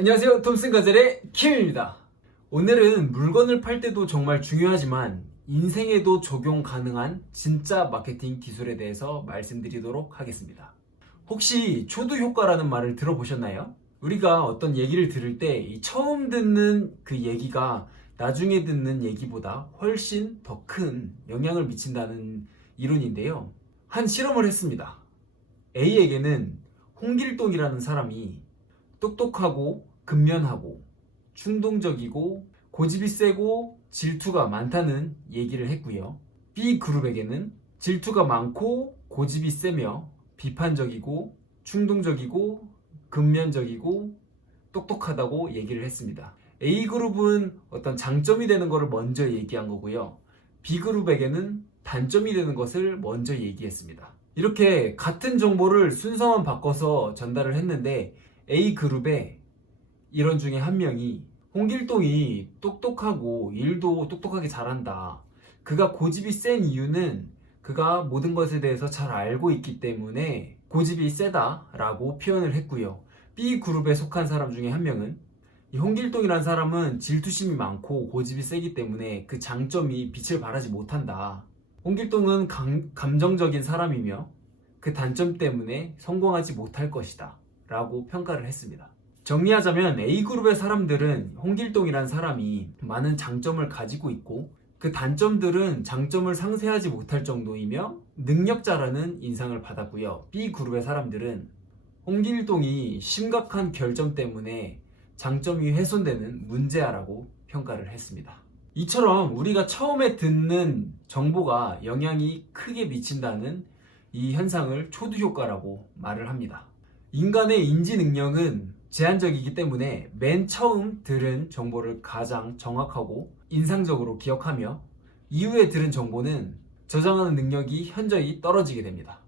안녕하세요. 톰슨 가젤의 킴입니다. 오늘은 물건을 팔 때도 정말 중요하지만 인생에도 적용 가능한 진짜 마케팅 기술에 대해서 말씀드리도록 하겠습니다. 혹시 초두 효과라는 말을 들어보셨나요? 우리가 어떤 얘기를 들을 때 이 처음 듣는 그 얘기가 나중에 듣는 얘기보다 훨씬 더 큰 영향을 미친다는 이론인데요. 한 실험을 했습니다. A에게는 홍길동이라는 사람이 똑똑하고 근면하고 충동적이고 고집이 세고 질투가 많다는 얘기를 했고요. B 그룹에게는 질투가 많고 고집이 세며 비판적이고 충동적이고 근면적이고 똑똑하다고 얘기를 했습니다. A 그룹은 어떤 장점이 되는 것을 먼저 얘기한 거고요. B 그룹에게는 단점이 되는 것을 먼저 얘기했습니다. 이렇게 같은 정보를 순서만 바꿔서 전달을 했는데 A 그룹의 일원 중에 한 명이 홍길동이 똑똑하고 일도 똑똑하게 잘한다. 그가 고집이 센 이유는 그가 모든 것에 대해서 잘 알고 있기 때문에 고집이 세다라고 표현을 했고요. B 그룹에 속한 사람 중에 한 명은 이 홍길동이라는 사람은 질투심이 많고 고집이 세기 때문에 그 장점이 빛을 발하지 못한다. 홍길동은 감정적인 사람이며 그 단점 때문에 성공하지 못할 것이다 라고 평가를 했습니다. 정리하자면 A그룹의 사람들은 홍길동이란 사람이 많은 장점을 가지고 있고 그 단점들은 장점을 상쇄하지 못할 정도이며 능력자라는 인상을 받았고요. B그룹의 사람들은 홍길동이 심각한 결점 때문에 장점이 훼손되는 문제아라고 평가를 했습니다. 이처럼 우리가 처음에 듣는 정보가 영향이 크게 미친다는 이 현상을 초두 효과라고 말을 합니다. 인간의 인지 능력은 제한적이기 때문에 맨 처음 들은 정보를 가장 정확하고 인상적으로 기억하며 이후에 들은 정보는 저장하는 능력이 현저히 떨어지게 됩니다.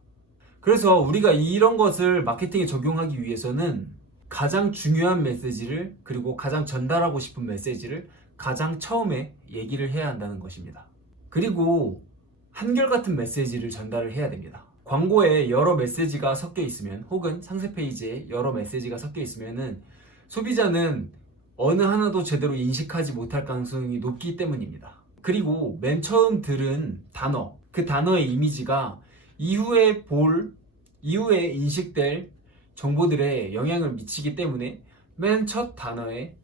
그래서 우리가 이런 것을 마케팅에 적용하기 위해서는 가장 중요한 메시지를 그리고 가장 전달하고 싶은 메시지를 가장 처음에 얘기를 해야 한다는 것입니다. 그리고 한결같은 메시지를 전달을 해야 됩니다. 광고에 여러 메시지가 섞여 있으면 혹은 상세 페이지에 여러 메시지가 섞여 있으면은 소비자는 어느 하나도 제대로 인식하지 못할 가능성이 높기 때문입니다. 그리고 맨 처음 들은 단어, 그 단어의 이미지가 이후에 인식될 정보들에 영향을 미치기 때문에 맨 첫 단어의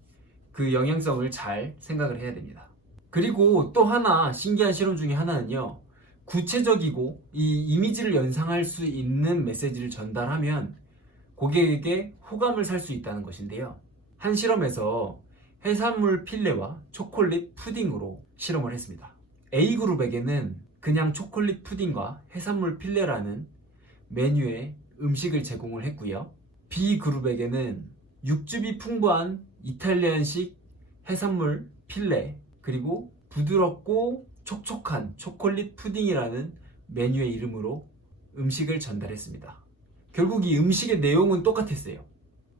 그 영향성을 잘 생각을 해야 됩니다. 그리고 또 하나 신기한 실험 중에 하나는요. 구체적이고 이 이미지를 연상할 수 있는 메시지를 전달하면 고객에게 호감을 살 수 있다는 것인데요. 한 실험에서 해산물 필레와 초콜릿 푸딩으로 실험을 했습니다. A그룹에게는 그냥 초콜릿 푸딩과 해산물 필레라는 메뉴의 음식을 제공을 했고요. B그룹에게는 육즙이 풍부한 이탈리안식 해산물 필레 그리고 부드럽고 촉촉한 초콜릿 푸딩이라는 메뉴의 이름으로 음식을 전달했습니다. 결국 이 음식의 내용은 똑같았어요.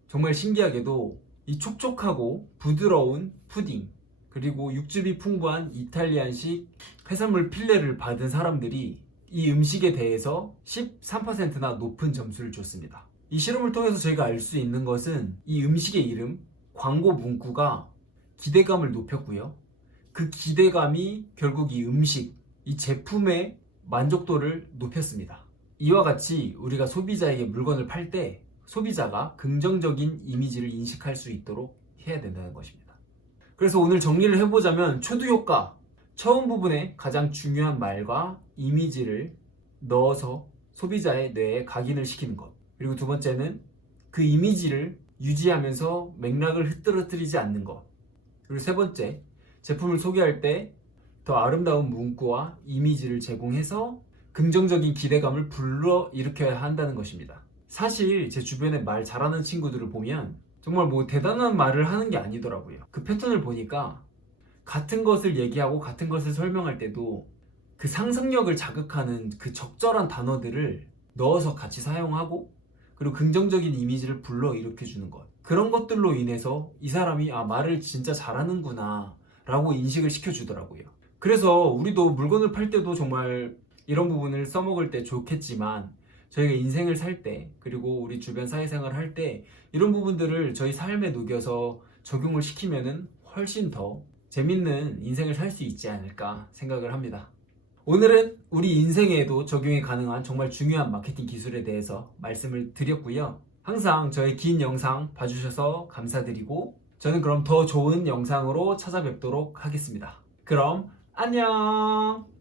정말 신기하게도 이 촉촉하고 부드러운 푸딩 그리고 육즙이 풍부한 이탈리안식 해산물 필레를 받은 사람들이 이 음식에 대해서 13%나 높은 점수를 줬습니다. 이 실험을 통해서 저희가 알 수 있는 것은 이 음식의 이름, 광고 문구가 기대감을 높였고요. 그 기대감이 결국 이 음식, 이 제품의 만족도를 높였습니다. 이와 같이 우리가 소비자에게 물건을 팔 때 소비자가 긍정적인 이미지를 인식할 수 있도록 해야 된다는 것입니다. 그래서 오늘 정리를 해보자면 초두 효과, 처음 부분에 가장 중요한 말과 이미지를 넣어서 소비자의 뇌에 각인을 시키는 것. 그리고 두 번째는 그 이미지를 유지하면서 맥락을 흐트러뜨리지 않는 것. 그리고 세 번째, 제품을 소개할 때 더 아름다운 문구와 이미지를 제공해서 긍정적인 기대감을 불러일으켜야 한다는 것입니다. 사실 제 주변에 말 잘하는 친구들을 보면 정말 뭐 대단한 말을 하는 게 아니더라고요. 그 패턴을 보니까 같은 것을 얘기하고 같은 것을 설명할 때도 그 상상력을 자극하는 그 적절한 단어들을 넣어서 같이 사용하고 그리고 긍정적인 이미지를 불러일으켜주는 것. 그런 것들로 인해서 이 사람이 말을 진짜 잘하는구나 라고 인식을 시켜주더라고요. 그래서 우리도 물건을 팔 때도 정말 이런 부분을 써먹을 때 좋겠지만 저희가 인생을 살 때, 그리고 우리 주변 사회생활을 할 때 이런 부분들을 저희 삶에 녹여서 적용을 시키면은 훨씬 더 재밌는 인생을 살 수 있지 않을까 생각을 합니다. 오늘은 우리 인생에도 적용이 가능한 정말 중요한 마케팅 기술에 대해서 말씀을 드렸고요. 항상 저의 긴 영상 봐주셔서 감사드리고, 저는 그럼 더 좋은 영상으로 찾아뵙도록 하겠습니다. 그럼 안녕!